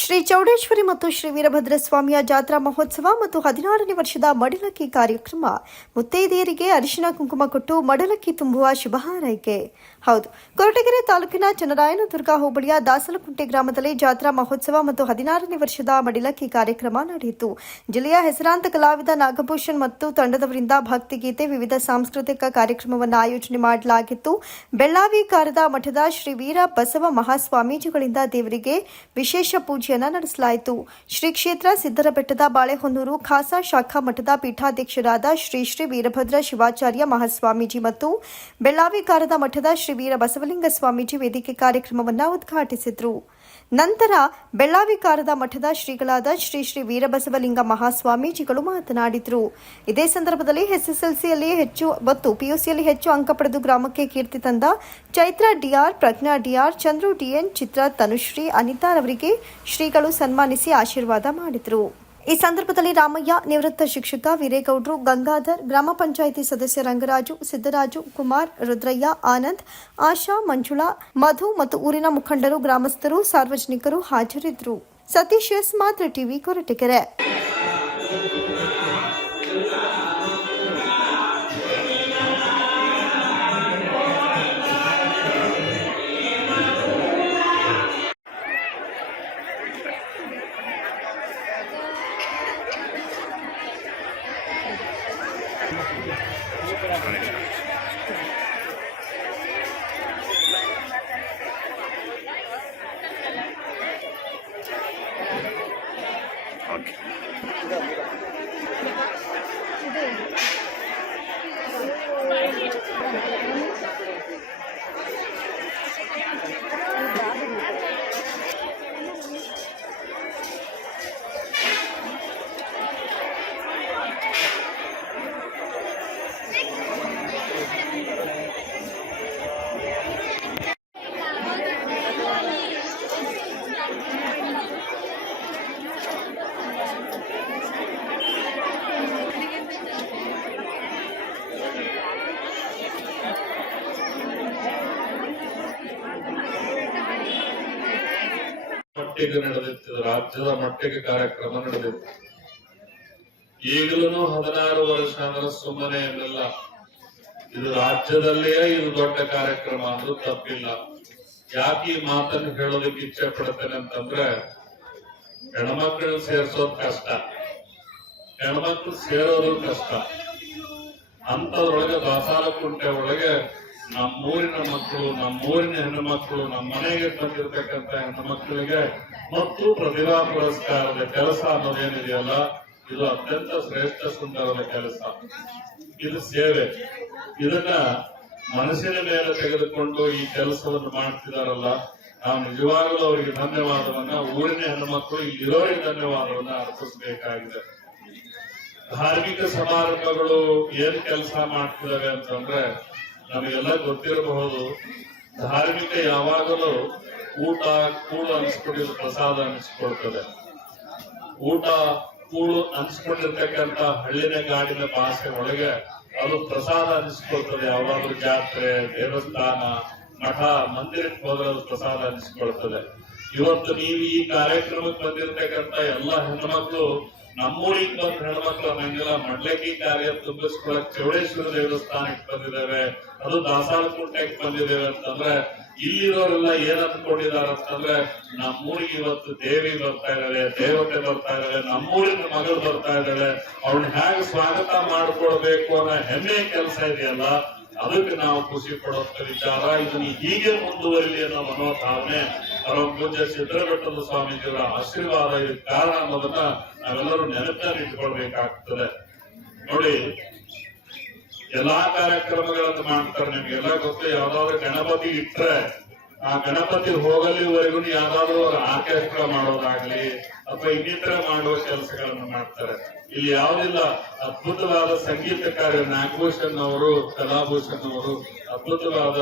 ಶ್ರೀ ಚೌಡೇಶ್ವರಿ ಮತ್ತು ಶ್ರೀ ವೀರಭದ್ರ ಸ್ವಾಮಿಯ ಜಾತ್ರಾ ಮಹೋತ್ಸವ ಮತ್ತು 16ನೇ ವರ್ಷದ ಮಡಿಲಕ್ಕಿ ಕಾರ್ಯಕ್ರಮ. ಮುತ್ತೈದೆಯರಿಗೆ ಅರಿಶಿನ ಕುಂಕುಮ ಕೊಟ್ಟು ಮಡಿಲಕ್ಕಿ ತುಂಬುವ ಶುಭ ಹಾರೈಕೆ. ಹೌದು, ಕೊರಟಗೆರೆ ತಾಲೂಕಿನ ಚನ್ನರಾಯನದುರ್ಗ ಹೋಬಳಿಯ ದಾಸಲಕುಂಟೆ ಗ್ರಾಮದಲ್ಲಿ ಜಾತ್ರಾ ಮಹೋತ್ಸವ ಮತ್ತು 16ನೇ ವರ್ಷದ ಮಡಿಲಕ್ಕಿ ಕಾರ್ಯಕ್ರಮ ನಡೆಯಿತು. ಜಿಲ್ಲೆಯ ಹೆಸರಾಂತ ಕಲಾವಿದ ನಾಗಭೂಷಣ್ ಮತ್ತು ತಂಡದವರಿಂದ ಭಕ್ತಿಗೀತೆ, ವಿವಿಧ ಸಾಂಸ್ಕೃತಿಕ ಕಾರ್ಯಕ್ರಮವನ್ನು ಆಯೋಜನೆ ಮಾಡಲಾಗಿತ್ತು. ಬೆಳ್ಳಾವಿ ಕಾರದ ಮಠದ ಶ್ರೀ ವೀರ ಬಸವ ಮಹಾಸ್ವಾಮೀಜಿಗಳಿಂದ ದೇವರಿಗೆ ವಿಶೇಷ ಪೂಜೆಯನ್ನ ನಡೆಸಲಾಯಿತು. ಶ್ರೀ ಕ್ಷೇತ್ರ ಸಿದ್ದರಬೆಟ್ಟದ ಬಾಳೆಹೊನ್ನೂರು ಖಾಸಾ ಶಾಖಾ ಮಠದ ಪೀಠಾಧ್ಯಕ್ಷರಾದ ಶ್ರೀ ಶ್ರೀ ವೀರಭದ್ರ ಶಿವಾಚಾರ್ಯ ಮಹಾಸ್ವಾಮೀಜಿ ಮತ್ತು ಬೆಳ್ಳಾವಿ ಕಾರದ ಮಠದ ಶ್ರೀ ವೀರ ಬಸವಲಿಂಗ ಸ್ವಾಮೀಜಿ ವೇದಿಕೆ ಕಾರ್ಯಕ್ರಮವನ್ನು ಉದ್ಘಾಟಿಸಿದರು. ನಂತರ ಬೆಳ್ಳಾವಿ ಕಾರದ ಮಠದ ಶ್ರೀಗಳಾದ ಶ್ರೀ ಶ್ರೀ ವೀರಬಸವಲಿಂಗ ಮಹಾಸ್ವಾಮೀಜಿಗಳು ಮಾತನಾಡಿದರು. ಇದೇ ಸಂದರ್ಭದಲ್ಲಿ ಎಸ್ಎಸ್ಎಲ್ಸಿಯಲ್ಲಿ ಹೆಚ್ಚು ಮತ್ತು ಪಿಯುಸಿಯಲ್ಲಿ ಹೆಚ್ಚು ಅಂಕ ಪಡೆದು ಗ್ರಾಮಕ್ಕೆ ಕೀರ್ತಿ ತಂದ ಚೈತ್ರ ಡಿಆರ್, ಪ್ರಜ್ಞಾ ಡಿಆರ್, ಚಂದ್ರು ಡಿಎನ್, ಚಿತ್ರ ತನುಶ್ರೀ, ಅನಿತಾ ಅವರಿಗೆ ಶ್ರೀಗಳು ಸನ್ಮಾನಿಸಿ ಆಶೀರ್ವಾದ ಮಾಡಿದರು. ಈ ಸಂದರ್ಭದಲ್ಲಿ ರಾಮಯ್ಯ, ನಿವೃತ್ತ ಶಿಕ್ಷಕ ವೀರೇಗೌಡರು, ಗಂಗಾಧರ್, ಗ್ರಾಮ ಪಂಚಾಯಿತಿ ಸದಸ್ಯ ರಂಗರಾಜು, ಸಿದ್ದರಾಜು, ಕುಮಾರ್, ರುದ್ರಯ್ಯ, ಆನಂದ್, ಆಶಾ, ಮಂಜುಳಾ, ಮಧು ಮತ್ತು ಊರಿನ ಮುಖಂಡರು, ಗ್ರಾಮಸ್ಥರು, ಸಾರ್ವಜನಿಕರು ಹಾಜರಿದ್ದರು. ಸತೀಶ್ ಎಸ್, ಮಾತೃ ಟಿವಿ, ಕೊರಟಗೆರೆ. ನಡೆದಿತ್ತು, ರಾಜ್ಯದ ಮಟ್ಟಿಗೆ ಕಾರ್ಯಕ್ರಮ ನಡೆದಿತ್ತು. ಈಗಲೂ 16 ವರ್ಷ ಅಂದ್ರೆ ಸುಮ್ಮನೆ ಏನಿಲ್ಲ. ಇದು ರಾಜ್ಯದಲ್ಲೇ ಇದು ದೊಡ್ಡ ಕಾರ್ಯಕ್ರಮ ಅಂದ್ರೂ ತಪ್ಪಿಲ್ಲ. ಯಾಕೆ ಈ ಮಾತನ್ನು ಹೇಳೋದಕ್ಕೆ ಇಚ್ಛೆ ಪಡ್ತೇನೆ ಅಂತಂದ್ರೆ, ಹೆಣ್ಮಕ್ಳು ಸೇರ್ಸೋದು ಕಷ್ಟ, ಹೆಣ್ಮಕ್ಳು ಸೇರೋದು ಕಷ್ಟ. ಅಂತದ್ರೊಳಗೆ ದಾಸಾಲಕುಂಟೆ ಒಳಗೆ ನಮ್ಮೂರಿನ ಮಕ್ಕಳು, ನಮ್ಮೂರಿನ ಹೆಣ್ಣುಮಕ್ಕಳು, ನಮ್ಮ ಮನೆಗೆ ಬಂದಿರತಕ್ಕಂತ ಹೆಣ್ಣುಮಕ್ಕಳಿಗೆ ಮತ್ತು ಪ್ರತಿಭಾ ಪುರಸ್ಕಾರದ ಕೆಲಸ ಅನ್ನೋದೇನಿದೆಯಲ್ಲ, ಇದು ಅತ್ಯಂತ ಶ್ರೇಷ್ಠ ಸುಂದರದ ಕೆಲಸ. ಇದು ಸೇವೆ. ಇದನ್ನ ಮನಸ್ಸಿನ ಮೇಲೆ ತೆಗೆದುಕೊಂಡು ಈ ಕೆಲಸವನ್ನು ಮಾಡ್ತಿದಾರಲ್ಲ, ನಾವು ನಿಜವಾಗಲೂ ಅವರಿಗೆ ಧನ್ಯವಾದವನ್ನ, ಊರಿನ ಹೆಣ್ಣುಮಕ್ಕಳು ಇಲ್ಲಿರೋರಿಗೆ ಧನ್ಯವಾದವನ್ನ ಅರ್ಪಿಸಬೇಕಾಗಿದೆ. ಧಾರ್ಮಿಕ ಸಮಾರಂಭಗಳು ಏನ್ ಕೆಲಸ ಮಾಡ್ತಿದಾವೆ ಅಂತಂದ್ರೆ, ನಮಗೆಲ್ಲ ಗೊತ್ತಿರಬಹುದು, ಧಾರ್ಮಿಕ ಯಾವಾಗಲೂ ಊಟ ಕೂಳು ಅನಿಸ್ಕೊಂಡಿದ್ದು ಪ್ರಸಾದ ಅನಿಸ್ಕೊಳ್ತದೆ. ಊಟ ಕೂಳು ಅನಿಸ್ಕೊಂಡಿರ್ತಕ್ಕಂಥ ಹಳ್ಳಿನ ಗಾಡಿನ ಭಾಷೆ ಒಳಗೆ ಅದು ಪ್ರಸಾದ ಅನಿಸ್ಕೊಳ್ತದೆ. ಯಾವಾಗಲೂ ಜಾತ್ರೆ, ದೇವಸ್ಥಾನ, ಮಠ, ಮಂದಿರಕ್ಕೆ ಹೋದ್ರೆ ಅದು ಪ್ರಸಾದ ಅನಿಸ್ಕೊಳ್ತದೆ. ಇವತ್ತು ನೀವು ಈ ಕಾರ್ಯಕ್ರಮಕ್ಕೆ ಬಂದಿರತಕ್ಕಂಥ ಎಲ್ಲ ಹೆಣ್ಮಕ್ಳು ನಮ್ಮೂರಿಗೆ ಬಂದ ಹೆಣ್ಮಕ್ಳು ಅನ್ನಂಗಿಲ್ಲ, ಮಡ್ಲಕ್ಕಿ ಕಾರ್ಯ ತುಂಬಿಸ್ಕೊಳಕ್ ಚೌಡೇಶ್ವರ ದೇವಸ್ಥಾನಕ್ಕೆ ಬಂದಿದ್ದೇವೆ, ಅದು ದಾಸಾಲಕುಂಟೆಗೆ ಬಂದಿದ್ದೇವೆ ಅಂತಂದ್ರೆ ಇಲ್ಲಿರೋರೆಲ್ಲ ಏನ್ ಅಂದ್ಕೊಂಡಿದ್ದಾರೆ ಅಂತಂದ್ರೆ, ನಮ್ಮೂರಿಗೆ ಇವತ್ತು ದೇವಿ ಬರ್ತಾ ಇದ್ದಾರೆ, ದೇವತೆ ಬರ್ತಾ ಇದ್ದಾರೆ, ನಮ್ಮೂರಿನ ಮಗಳು ಬರ್ತಾ ಇದ್ದಾಳೆ, ಅವ್ಳನ್ನ ಹೇಗೆ ಸ್ವಾಗತ ಮಾಡ್ಕೊಳ್ಬೇಕು ಅನ್ನೋ ಹೆಮ್ಮೆ ಕೆಲಸ ಇದೆಯಲ್ಲ, ಅದಕ್ಕೆ ನಾವು ಖುಷಿ ಪಡುವಂತ ವಿಚಾರ. ಇದನ್ನ ಹೀಗೆ ಮುಂದುವರಿಲಿ ಅನ್ನೋ ಮನೋಭಾವನೆ ಅವರ ಪೂಜ್ಯ ಸಿದ್ದರಬೆಟ್ಟದ ಸ್ವಾಮೀಜಿಯವರ ಆಶೀರ್ವಾದ ಇದಕ್ಕೆ ಕಾರಣ ಅನ್ನೋದನ್ನ ನಾವೆಲ್ಲರೂ ನೆನಪಿನಲ್ಲಿ ಇಟ್ಕೊಳ್ಬೇಕಾಗ್ತದೆ. ನೋಡಿ, ಎಲ್ಲಾ ಕಾರ್ಯಕ್ರಮಗಳನ್ನು ಮಾಡ್ತಾರೆ, ನಿಮ್ಗೆಲ್ಲ ಗೊತ್ತು. ಯಾವ್ದಾದ್ರು ಗಣಪತಿ ಇಟ್ರೆ ಆ ಗಣಪತಿ ಹೋಗಲಿವರೆಗೂ ಯಾವ್ದಾದ್ರು ಆರ್ಕೆಸ್ಟ್ರಾ ಮಾಡೋದಾಗ್ಲಿ ಅಥವಾ ಇನ್ನಿತರ ಮಾಡುವ ಕೆಲಸಗಳನ್ನು ಮಾಡ್ತಾರೆ. ಇಲ್ಲಿ ಯಾವುದಿಲ್ಲ, ಅದ್ಭುತವಾದ ಸಂಗೀತ ಕಾರ್ಯ. ನಾಗಭೂಷಣ್ ಅವರು, ಕಲಾಭೂಷಣ್ ಅವರು ಅದ್ಭುತವಾದ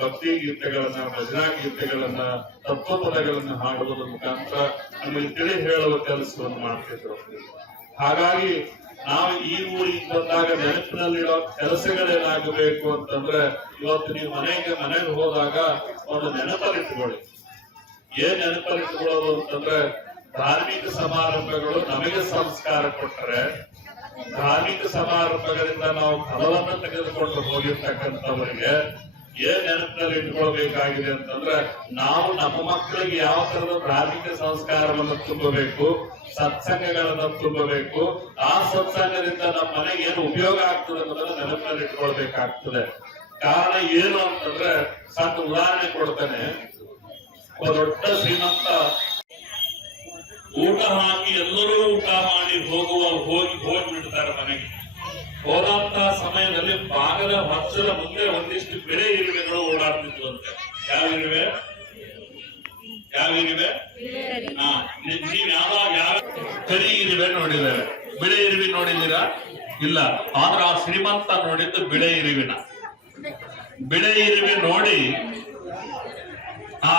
ಭಕ್ತಿ ಗೀತೆಗಳನ್ನ, ಭಜನಾ ಗೀತೆಗಳನ್ನ, ತತ್ವಪದಗಳನ್ನ ಹಾಡುವುದರ ಮುಖಾಂತರ ನಮಗೆ ತಿಳಿ ಹೇಳುವ ಕೆಲಸವನ್ನು ಮಾಡ್ತಿದ್ರು. ಹಾಗಾಗಿ ನಾವು ಈ ಊರಿಗೆ ಬಂದಾಗ ನೆನಪಿನಲ್ಲಿರೋ ಕೆಲಸಗಳೇನಾಗಬೇಕು ಅಂತಂದ್ರೆ, ಇವತ್ತು ನೀವು ಮನೆಗೆ ಹೋದಾಗ ಒಂದು ನೆನಪಲ್ಲಿಟ್ಕೊಳ್ಳಿ. ಏನ್ ನೆನಪಲ್ಲಿಟ್ಕೊಳ್ಳೋದು ಅಂತಂದ್ರೆ ಧಾರ್ಮಿಕ ಸಮಾರಂಭಗಳು ನಮಗೆ ಸಂಸ್ಕಾರ ಕೊಟ್ಟರೆ, ಧಾರ್ಮಿಕ ಸಮಾರಂಭಗಳಿಂದ ನಾವು ಫಲವನ್ನು ತೆಗೆದುಕೊಂಡು ಹೋಗಿರ್ತಕ್ಕಂಥವರಿಗೆ ಏನ್ ನೆನಪಿನಲ್ಲಿ ಇಟ್ಕೊಳ್ಬೇಕಾಗಿದೆ ಅಂತಂದ್ರೆ, ನಾವು ನಮ್ಮ ಮಕ್ಕಳಿಗೆ ಯಾವ ತರದ ಧಾರ್ಮಿಕ ಸಂಸ್ಕಾರವನ್ನು ತುಂಬಬೇಕು, ಸತ್ಸಂಗಗಳನ್ನ ತುಂಬಬೇಕು, ಆ ಸತ್ಸಂಗದಿಂದ ನಮ್ಮ ಮನೆಗೆ ಏನು ಉಪಯೋಗ ಆಗ್ತದೆ ಅನ್ನೋದನ್ನ ನೆನಪಿನಲ್ಲಿ ಇಟ್ಕೊಳ್ಬೇಕಾಗ್ತದೆ. ಕಾರಣ ಏನು ಅಂತಂದ್ರೆ, ಸಣ್ಣ ಉದಾಹರಣೆ ಕೊಡ್ತೇನೆ. ಒಬ್ಬ ದೊಡ್ಡ ಶ್ರೀಮಂತ ಊಟ ಹಾಕಿ ಎಲ್ಲರೂ ಊಟ ಮಾಡಿ ಹೋಗ್ಬಿಡ್ತಾರೆ ಮನೆಗೆ. ಹೋದಂತ ಸಮಯದಲ್ಲಿ ಬಾಗಲ ಹೊಚ್ಚದ ಮುಂದೆ ಒಂದಿಷ್ಟು ಬಿಳೆ ಇರುವೆಗಳು ಓಡಾಡ್ತಿದ್ವಂತೆ. ಯಾವ ಇರುವೆ? ನೀವ್ ಯಾವ ಕರಿ ಇರುವೆ ನೋಡಿದ್ದಾರೆ, ಬಿಳೆ ಇರುವೆ ನೋಡಿದ್ದೀರಾ? ಇಲ್ಲ. ಆದ್ರೆ ಆ ಶ್ರೀಮಂತ ನೋಡಿದ್ದು ಬಿಳೆ ಇರುವಿನ. ಬಿಳೆ ಇರುವೆ ನೋಡಿ ಆ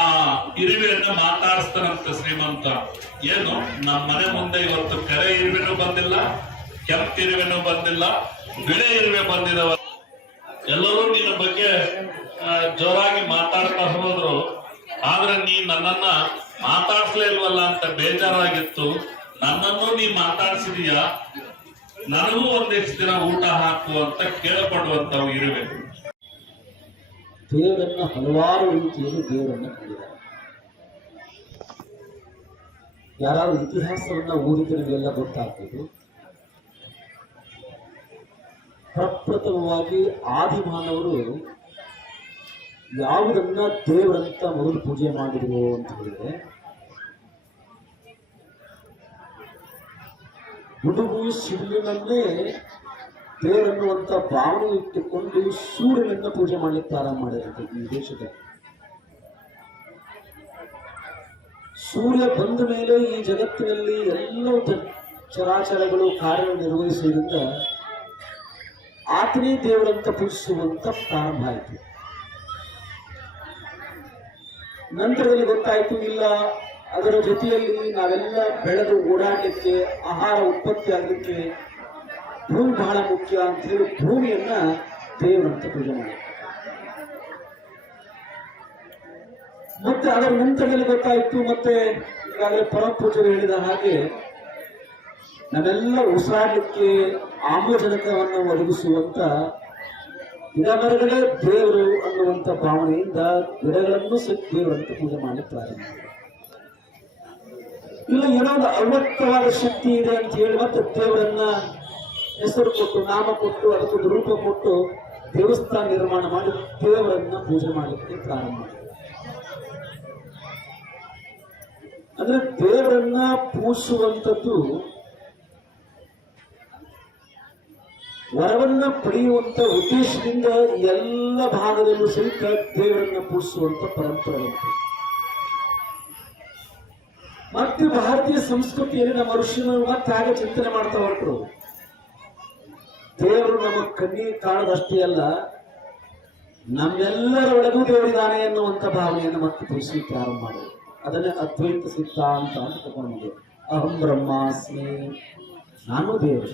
ಇರುವೆಯನ್ನ ಮಾತಾಡಿಸ್ತಾನಂತ ಶ್ರೀಮಂತ. ಏನು, ನಮ್ಮ ಮನೆ ಮುಂದೆ ಇವತ್ತು ಕರೆ ಇರುವೆನೂ ಬಂದಿಲ್ಲ, ಕೆಂಪು ಇರುವೆನೂ ಬಂದಿಲ್ಲ, ಬಿಳೆ ಇರುವೆ ಬಂದಿದವ. ಎಲ್ಲರೂ ನಿನ್ನ ಬಗ್ಗೆ ಜೋರಾಗಿ ಮಾತಾಡ್ತಾ ಹೋದ್ರು, ಆದ್ರೆ ನೀ ನನ್ನನ್ನ ಮಾತಾಡ್ಸ್ಲೇ ಇಲ್ವಲ್ಲ ಅಂತ ಬೇಜಾರಾಗಿತ್ತು. ನನ್ನನ್ನು ನೀ ಮಾತಾಡ್ಸಿದೀಯಾ, ನನಗೂ ಒಂದಿಷ್ಟು ದಿನ ಊಟ ಹಾಕು ಅಂತ ಕೇಳಿಕೊಳ್ಳುವಂತವು ಇರುವೆ. ದೇವರನ್ನ ಹಲವಾರು ರೀತಿಯಲ್ಲಿ ದೇವರನ್ನ ಕಂಡಿದ್ದಾರೆ. ಯಾರಾದ್ರೂ ಇತಿಹಾಸವನ್ನ ಓದಿದರಿಗೆಲ್ಲ ಗೊತ್ತಾಗ್ತದೆ. ಪ್ರಪ್ರಥಮವಾಗಿ ಆದಿಮಾನವರು ಯಾವುದನ್ನ ದೇವರಂತ ಮೊದಲು ಪೂಜೆ ಮಾಡಿದ್ರು ಅಂತ ಹೇಳಿದ್ರೆ, ಹುಡುಗು ಸಿಡಿಲಿನಲ್ಲೇ ದೇವರನ್ನುವಂತ ಭಾವನೆ ಇಟ್ಟುಕೊಂಡು ಸೂರ್ಯನನ್ನ ಪೂಜೆ ಮಾಡಲಿಕ್ಕೆ ಪ್ರಾರಂಭ ಮಾಡಿರುತ್ತೆ ಈ ದೇಶದಲ್ಲಿ. ಸೂರ್ಯ ಬಂದ ಮೇಲೆ ಈ ಜಗತ್ತಿನಲ್ಲಿ ಎಲ್ಲವೂ ಚರಾಚರಗಳು ಕಾರ್ಯನಿರ್ವಹಿಸುವುದರಿಂದ ಆತನೇ ದೇವರಂತ ಪೂಜಿಸುವಂತ ಪ್ರಾರಂಭ ಆಯಿತು. ನಂತರದಲ್ಲಿ ಗೊತ್ತಾಯ್ತು, ಇಲ್ಲ ಅದರ ಜೊತೆಯಲ್ಲಿ ನಾವೆಲ್ಲ ಬೆಳೆದು ಓಡಾಡಲಿಕ್ಕೆ, ಆಹಾರ ಉತ್ಪತ್ತಿ ಆಗಲಿಕ್ಕೆ ಭೂಮಿ ಬಹಳ ಮುಖ್ಯ ಅಂತ ಹೇಳಿ ಭೂಮಿಯನ್ನ ದೇವರಂತ ಪೂಜೆ ಮಾಡಿ, ಮತ್ತೆ ಅದರ ನಂತರದಲ್ಲಿ ಗೊತ್ತಾಯಿತು, ಮತ್ತೆ ಈಗಾಗಲೇ ಪರಮ ಪೂಜೆಗಳು ಹೇಳಿದ ಹಾಗೆ ನಾವೆಲ್ಲ ಉಸಿರಾಡಲಿಕ್ಕೆ ಆಮ್ಲಜನಕವನ್ನು ಒದಗಿಸುವಂತ ಗಿಡ ಮರಗಳೇ ದೇವರು ಅನ್ನುವಂಥ ಭಾವನೆಯಿಂದ ಗಿಡಗಳನ್ನು ಸಹ ದೇವರಂತ ಪೂಜೆ ಮಾಡಿ ಪ್ರಾರಂಭ. ಇಲ್ಲ ಏನೋ ಒಂದು ಅವ್ಯಕ್ತವಾದ ಶಕ್ತಿ ಇದೆ ಅಂತ ಹೇಳಿ ಮತ್ತೆ ದೇವರನ್ನ ಹೆಸರು ಕೊಟ್ಟು, ನಾಮ ಕೊಟ್ಟು, ಅದಕ್ಕೊಂದು ರೂಪ ಕೊಟ್ಟು ದೇವಸ್ಥಾನ ನಿರ್ಮಾಣ ಮಾಡಿ ದೇವರನ್ನ ಪೂಜೆ ಮಾಡಲಿಕ್ಕೆ ಪ್ರಾರಂಭ ಮಾಡಿ. ಅಂದ್ರೆ ದೇವರನ್ನ ಪೂಜಿಸುವಂಥದ್ದು ವರವನ್ನ ಪಡೆಯುವಂತ ಉದ್ದೇಶದಿಂದ ಎಲ್ಲ ಭಾಗದಲ್ಲೂ ಸಹಿತ ದೇವರನ್ನ ಪೂಜಿಸುವಂತ ಪರಂಪರೆ ಉಂಟು. ಮತ್ತೆ ಭಾರತೀಯ ಸಂಸ್ಕೃತಿಯಲ್ಲಿ ನಮ್ಮ ಋಷಿಗಳು ಮತ್ತೆ ಹಾಗೆ ಚಿಂತನೆ ಮಾಡ್ತಾ ಹೊರಟರು. ದೇವರು ನಮ್ಮ ಕಣ್ಣಿಗೆ ಕಾಣದಷ್ಟೇ ಅಲ್ಲ, ನಮ್ಮೆಲ್ಲರ ಒಳಗೂ ದೇವರಿದ್ದಾನೆ ಎನ್ನುವಂತ ಭಾವನೆಯನ್ನು ಮತ್ತೆ ಪೂಜಿಸಿ ಪ್ರಾರಂಭ ಮಾಡಿದ್ರು. ಅದನ್ನೇ ಅದ್ವೈತ ಸಿದ್ಧಾಂತ ಅಂತ ತಗೊಂಡಿದೆ. ಅಹಂ ಬ್ರಹ್ಮಾಸ್ಮಿ, ನಾನು ದೇವರು,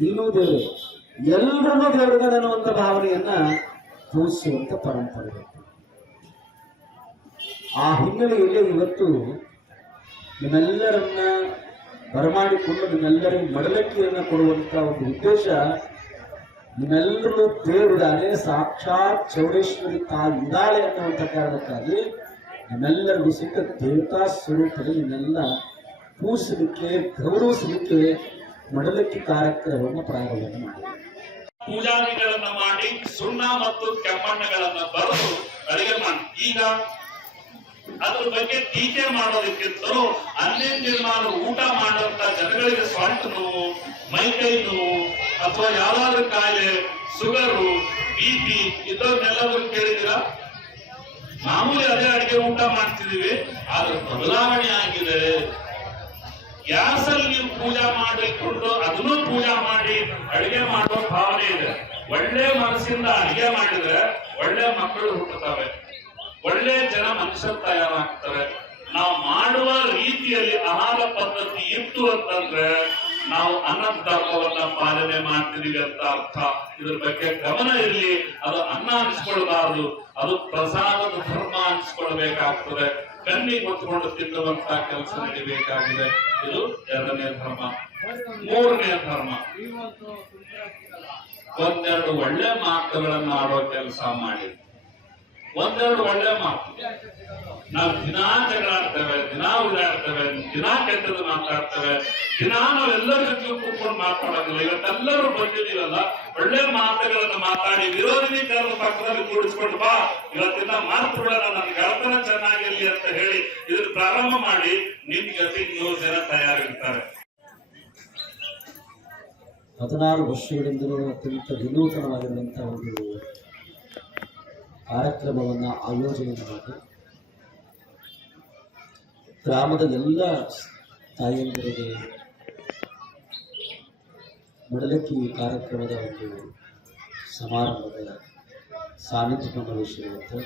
ನೀನು ದೇವರು, ಎಲ್ಲರನ್ನೂ ದೇವರಿದ್ದಾನೆ ಅನ್ನುವಂಥ ಭಾವನೆಯನ್ನ ಪೂಜಿಸುವಂತ ಪರಂಪರೆ. ಆ ಹಿನ್ನೆಲೆಯಲ್ಲಿ ಇವತ್ತು ನಿಮ್ಮೆಲ್ಲರನ್ನ ಬರಮಾಡಿಕೊಂಡು ನಿಮ್ಮೆಲ್ಲರಿಗೂ ಮಡಲಕ್ಕಿಯನ್ನು ಕೊಡುವಂತ ಒಂದು ಉದ್ದೇಶ, ನಿಮ್ಮೆಲ್ಲರೂ ದೇವರಿದ್ದಾನೆ, ಸಾಕ್ಷಾತ್ ಚೌಡೇಶ್ವರಿ ತಾಯಿದ್ದಾಳೆ ಅನ್ನುವಂಥ ಕಾರಣಕ್ಕಾಗಿ ನಮ್ಮೆಲ್ಲರಿಗೂ ಸಿಕ್ಕ ದೇವತಾ ಸ್ವರೂಪದಲ್ಲಿ ನಿಮ್ಮೆಲ್ಲ ಪೂಜಿಸಲಿಕ್ಕೆ, ಗೌರವಿಸಲಿಕ್ಕೆ ಮಡಲಕ್ಕಿ ಕಾರ್ಯಕ್ರಮವನ್ನು ಪ್ರಾರಂಭ ಮಾಡಿ ಪೂಜಾದಿಗಳನ್ನ ಮಾಡಿ ಸುಣ್ಣ ಮತ್ತು ಕೆಮ್ಮಣ್ಣಗಳನ್ನ ಬರೆದು ಅಡಿಗೆ ಮಾಡಿ. ಈಗ ಅದ್ರ ಬಗ್ಗೆ ಟೀಕೆ ಮಾಡೋದಕ್ಕಿಂತಲೂ ಅನ್ಯ ನಿರ್ಮಾಣ ಊಟ ಮಾಡುವಂತ ಜನಗಳಿಗೆ ಸ್ವಂತ ನೋವು, ಮೈಕೈ ನೋವು ಅಥವಾ ಯಾವ್ದಾದ್ರು ಕಾಯಿಲೆ, ಶುಗರು, BP ಇದನ್ನೆಲ್ಲರೂ ಕೇಳಿದಿರ? ಮಾಮೂಲಿ ಅದೇ ಅಡಿಗೆ ಊಟ ಮಾಡ್ತಿದೀವಿ, ಆದ್ರೆ ಬದಲಾವಣೆ ಆಗಿದೆ. ಗ್ಯಾಸಲ್ಲಿ ನೀವು ಪೂಜಾ ಮಾಡಿಕೊಂಡು ಅದನ್ನು ಪೂಜಾ ಮಾಡಿ ಅಡಿಗೆ ಮಾಡುವ ಭಾವನೆ ಇದೆ. ಒಳ್ಳೆ ಮನಸ್ಸಿಂದ ಅಡಿಗೆ ಮಾಡಿದ್ರೆ ಒಳ್ಳೆ ಮಕ್ಕಳು ಹುಟ್ಟುತ್ತವೆ, ಒಳ್ಳೆ ಜನ ಮನುಷ್ಯರು ತಯಾರಾಗ್ತಾರೆ. ನಾವು ಮಾಡುವ ರೀತಿಯಲ್ಲಿ ಆಹಾರ ಪದ್ಧತಿ ಇತ್ತು ಅಂತಂದ್ರೆ ನಾವು ಅನ್ನದ ಧರ್ಮವನ್ನ ಪಾಲನೆ ಮಾಡ್ತಿದೀವಿ ಅಂತ ಅರ್ಥ. ಇದ್ರ ಬಗ್ಗೆ ಗಮನ ಇರಲಿ. ಅದು ಅನ್ನ ಅನಿಸ್ಕೊಳ್ಬಾರ್ದು, ಅದು ಪ್ರಸಾದದ ಧರ್ಮ ಅನಿಸ್ಕೊಳ್ಬೇಕಾಗ್ತದೆ. ಕಣ್ಣಿಗೆ ಹೊತ್ಕೊಂಡು ತಿನ್ನುವಂತಹ ಕೆಲಸ ನಡಿಬೇಕಾಗಿದೆ. ಇದು ಎರಡನೇ ಧರ್ಮ. ಮೂರನೇ ಧರ್ಮ, ಒಂದೆರಡು ಒಳ್ಳೆ ಮಾತುಗಳನ್ನು ಆಡೋ ಕೆಲಸ ಮಾಡಿ. ಒಂದೆರಡು ಒಳ್ಳೆ ಮಾತು. ನಾವು ದಿನಾ ಜಗಳಾಡ್ತೇವೆ, ದಿನಾ ಉಳ್ಳಾಡ್ತೇವೆ, ದಿನಾ ಕೆಟ್ಟದ್ದು ಮಾತಾಡ್ತೇವೆ, ದಿನಾ ನಾವೆಲ್ಲರ ಜೊತೆ ಕೂತ್ಕೊಂಡು ಮಾತಾಡೋದಿಲ್ಲ. ಇವತ್ತೆಲ್ಲರೂ ಬಂದಿದ್ದೀವಲ್ಲ, ಒಳ್ಳೆ ಮಾತುಗಳನ್ನು ಮಾತಾಡಿ ವಿರೋಧಿ ಕರೆದ ಪಕ್ಕದಲ್ಲಿ ಕೂಡಿಸ್ಕೊಂಡು ಬಾ, ಇವತ್ತಿನ ಮಾತುಗಳನ್ನ ನನ್ನ ಗೆಳತನ ಚೆನ್ನಾಗಿರ್ಲಿ ಅಂತ ಹೇಳಿ ಇದನ್ನು ಪ್ರಾರಂಭ ಮಾಡಿ ನಿಮ್ ಜೊತೆ 100 ಜನ ತಯಾರಿರ್ತಾರೆ. 16 ವರ್ಷಗಳಿಂದಲೂ ಅತ್ಯಂತ ವಿನೂತನವಾಗಿರುವಂತಹ ಒಂದು ಕಾರ್ಯಕ್ರಮವನ್ನು ಆಯೋಜನೆ ಮಾಡಿ ಗ್ರಾಮದ ಎಲ್ಲ ತಾಯಂದಿರಿಗೆ ಮಡಲಕ್ಕಿ ಕಾರ್ಯಕ್ರಮದ ಒಂದು ಸಮಾರಂಭದ ಸಾನ್ನಿಧ್ಯವನ್ನು ವಹಿಸಿರುವಂತೆ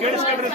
ಕೇಳಿಸ್ಕೊಂಡ್ರೆ